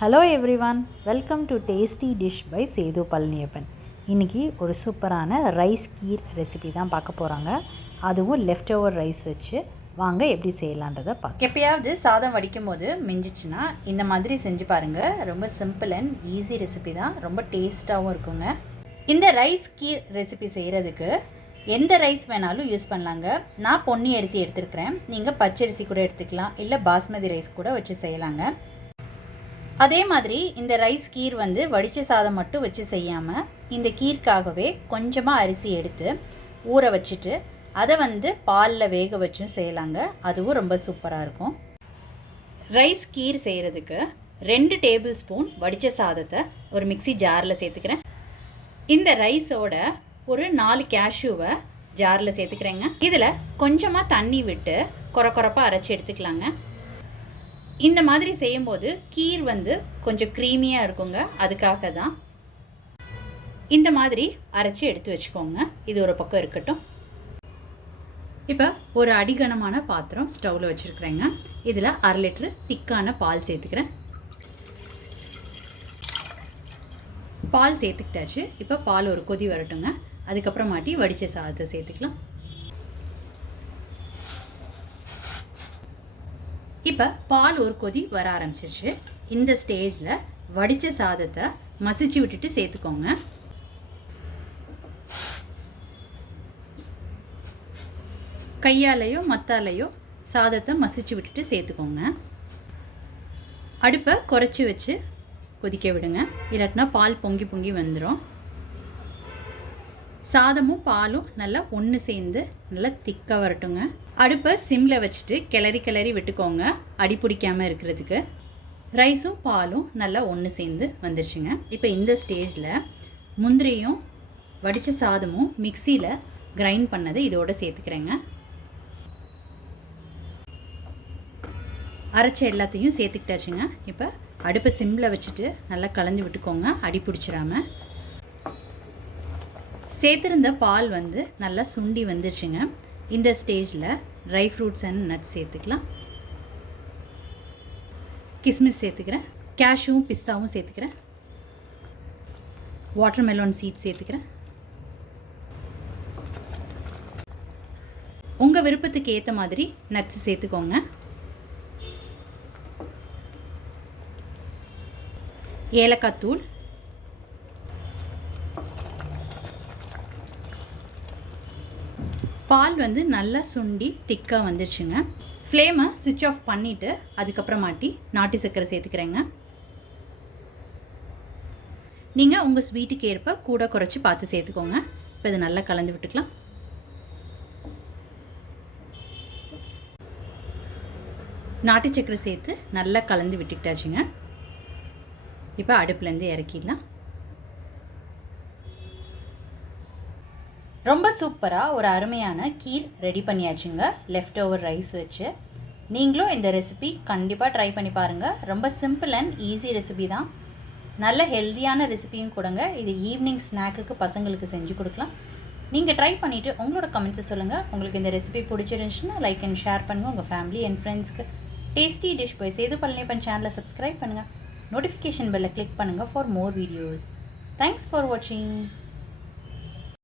Hello everyone, welcome to tasty dish by Sethu Palaniappan. இன்றைக்கி ஒரு சூப்பரான ரைஸ் கீர் ரெசிபி தான் பார்க்க போகிறாங்க. அதுவும் லெஃப்ட் ஓவர் ரைஸ் வச்சு வாங்க எப்படி செய்யலான்றதை பார்க்க. எப்பயாவது சாதம் வடிக்கும் போது மிஞ்சிச்சுன்னா இந்த மாதிரி செஞ்சு பாருங்கள். ரொம்ப சிம்பிள் அண்ட் ஈஸி ரெசிபி தான், ரொம்ப டேஸ்ட்டாகவும் இருக்குங்க. இந்த ரைஸ் கீர் ரெசிபி செய்கிறதுக்கு எந்த ரைஸ் வேணாலும் யூஸ் பண்ணலாங்க. நான் பொன்னி அரிசி எடுத்துருக்கிறேன், நீங்கள் பச்சரிசி கூட எடுத்துக்கலாம், இல்லை பாஸ்மதி ரைஸ் கூட வச்சு செய்யலாங்க. அதே மாதிரி இந்த ரைஸ் கீர் வடித்த சாதம் மட்டும் வச்சு செய்யாமல் இந்த கீர்க்காகவே கொஞ்சமாக அரிசி எடுத்து ஊற வச்சுட்டு அதை பாலில் வேக வச்சும் செய்யலாங்க. அதுவும் ரொம்ப சூப்பராக இருக்கும். ரைஸ் கீர் செய்கிறதுக்கு 2 டேபிள் ஸ்பூன் வடித்த சாதத்தை ஒரு மிக்சி ஜாரில் சேர்த்துக்கிறேன். இந்த ரைஸோட ஒரு 4 கேஷ்யூவை ஜாரில் சேர்த்துக்கிறேங்க. இதில் கொஞ்சமாக தண்ணி விட்டு கொரப்பாக அரைச்சி எடுத்துக்கலாங்க. இந்த மாதிரி செய்யும்போது கீர் கொஞ்சம் க்ரீமியாக இருக்குங்க, அதுக்காக தான் இந்த மாதிரி அரைச்சி எடுத்து வச்சுக்கோங்க. இது ஒரு பக்கம் இருக்கட்டும். இப்போ ஒரு அடிகனமான பாத்திரம் ஸ்டவ்வில் வச்சுருக்குறேங்க. இதில் 1/2 லிட்டரு திக்கான பால் சேர்த்துக்கிறேன். பால் சேர்த்துக்கிட்டாச்சு. இப்போ பால் ஒரு கொதி வரட்டுங்க. அதுக்கப்புறமாட்டி வடித்த சாதத்தை சேர்த்துக்கலாம். இப்போ பால் ஒரு கொதி வர ஆரம்பிச்சிருச்சு. இந்த ஸ்டேஜில் வடித்த சாதத்தை மசிச்சு விட்டுட்டு சேர்த்துக்கோங்க. கையாலையோ மத்தாலையோ சாதத்தை மசிச்சு விட்டுட்டு சேர்த்துக்கோங்க. அடுப்பை குறைச்சி வச்சு கொதிக்க விடுங்க, இல்லாட்டினா பால் பொங்கி வந்துடும். சாதமும் பாலும் நல்லா ஒன்று சேர்ந்து நல்லா திக்காக வரட்டுங்க. அடுப்பை சிம்மில் வச்சுட்டு கிளறி விட்டுக்கோங்க, அடி பிடிக்காமல் இருக்கிறதுக்கு. ரைஸும் பாலும் நல்லா ஒன்று சேர்ந்து வந்துருச்சுங்க. இப்போ இந்த ஸ்டேஜில் முந்திரியும் வடித்த சாதமும் மிக்சியில் கிரைண்ட் பண்ணதை இதோடு சேர்த்துக்கிறேங்க. அரைச்ச எல்லாத்தையும் சேர்த்துக்கிட்டாச்சுங்க. இப்போ அடுப்பை சிம்மில் வச்சுட்டு நல்லா கலந்து விட்டுக்கோங்க, அடி பிடிச்சிடாமல். சேர்த்துருந்த பால் நல்லா சுண்டி வந்துருச்சுங்க. இந்த ஸ்டேஜில் ட்ரை ஃப்ரூட்ஸ் அண்ட் நட்ஸ் சேர்த்துக்கலாம். கிஸ்மிஸ் சேர்த்துக்கிறேன், கேஷ்யூவும் பிஸ்தாவும் சேர்த்துக்கிறேன், வாட்டர்மெலன் சீட் சேர்த்துக்கிறேன். உங்கள் விருப்பத்துக்கு ஏற்ற மாதிரி நட்ஸ் சேர்த்துக்கோங்க. ஏலக்காய் தூள், பால் நல்லா சுண்டி திக்காக வந்துருச்சுங்க. ஃப்ளேமை சுவிட்ச் ஆஃப் பண்ணிவிட்டு அதுக்கப்புறமாட்டி நாட்டு சர்க்கரை சேர்த்துக்கிறேங்க. நீங்கள் உங்கள் ஸ்வீட்டுக்கு ஏற்ப கூட குறைச்சி பார்த்து சேர்த்துக்கோங்க. இப்போ இது நல்லா கலந்து விட்டுக்கலாம். நாட்டு சர்க்கரை சேர்த்து நல்லா கலந்து விட்டுக்கிட்டாச்சுங்க. இப்போ அடுப்புலேருந்து இறக்கிடலாம். ரொம்ப சூப்பராக ஒரு அருமையான கீர் ரெடி பண்ணியாச்சுங்க, லெஃப்ட் ஓவர் ரைஸ் வச்சு. நீங்களும் இந்த ரெசிபி கண்டிப்பாக ட்ரை பண்ணி பாருங்கள். ரொம்ப சிம்பிள் அண்ட் ஈஸி ரெசிபி தான், நல்ல ஹெல்த்தியான ரெசிபியும் கொடுங்க. இது ஈவினிங் ஸ்நாக்குக்கு பசங்களுக்கு செஞ்சு கொடுக்கலாம். நீங்கள் ட்ரை பண்ணிவிட்டு உங்களோட கமெண்ட்ஸை சொல்லுங்கள். உங்களுக்கு இந்த ரெசிபி பிடிச்சிருந்துச்சுன்னா லைக் அண்ட் ஷேர் பண்ணுங்கள் உங்கள் ஃபேமிலி அண்ட் ஃப்ரெண்ட்ஸ்க்கு. Tasty dish by Sethu Palaniappan சேனலை சப்ஸ்கிரைப் பண்ணுங்கள். நோட்டிஃபிகேஷன் பெல்லை கிளிக் பண்ணுங்கள் for more videos. Thanks for வாட்சிங்.